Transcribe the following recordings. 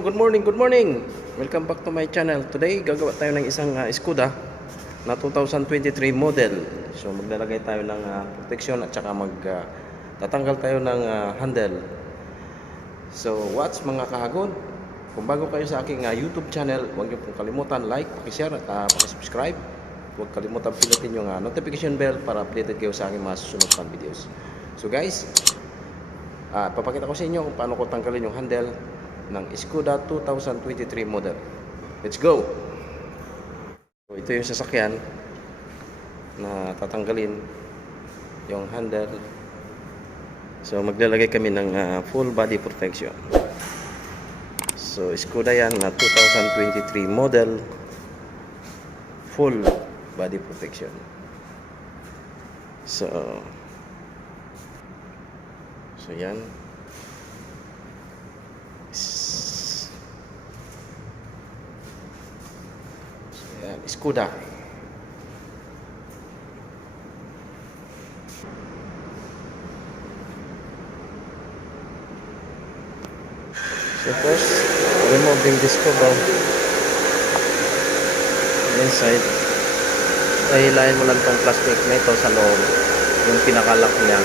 Hello, good morning, good morning. Welcome back to my channel. Today, gagawa tayo ng isang Skoda na 2023 model. So, maglalagay tayo ng protection at saka tatanggal tayo ng handle. So, what's mga kahagod? Kung bago kayo sa aking YouTube channel, huwag niyo pong kalimutan like, paki-share at paki-subscribe. Huwag kalimutan pinutin yung notification bell para updated kayo sa aking mga susunod pang videos. So guys, papakita ko sa inyo kung paano ko tanggalin yung handle ng Skoda 2023 model. Let's go! So, ito yung sasakyan na tatanggalin yung handle. So maglalagay kami ng full body protection. So Skoda yan na 2023 model, full body protection. So yan. Yan, Skoda. So first, removing this cover inside. Hihilahin mo lang tong plastic na ito sa loob, yung pinaka-lock niya.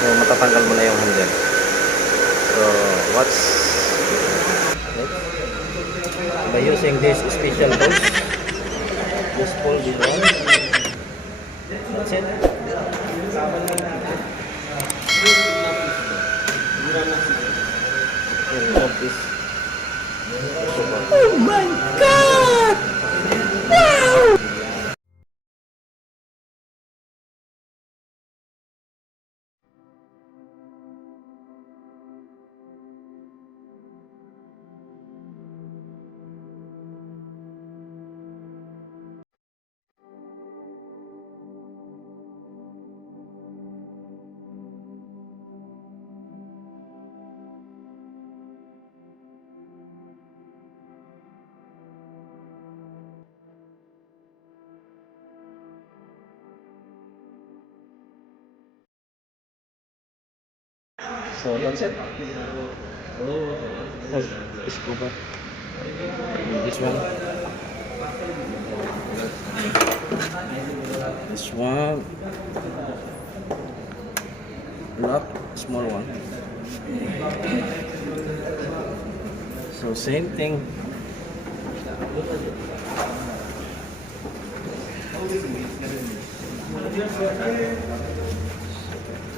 So matatanggal mo na yung handle. So what's next? By using this special tools, just pull this one. That's it. Remove this. Oh my God! Wow! So that's it. Skoda. This one. This one. Lock, small one. So same thing.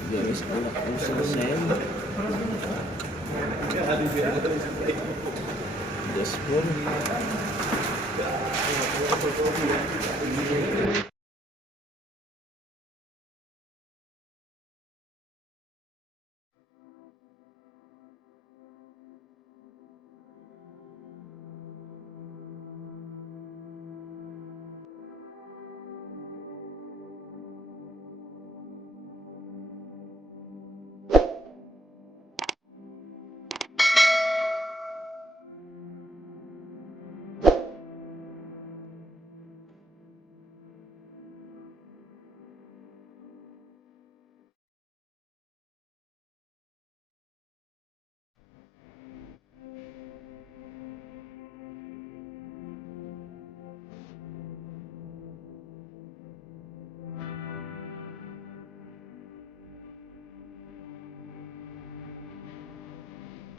There is also the same. This one.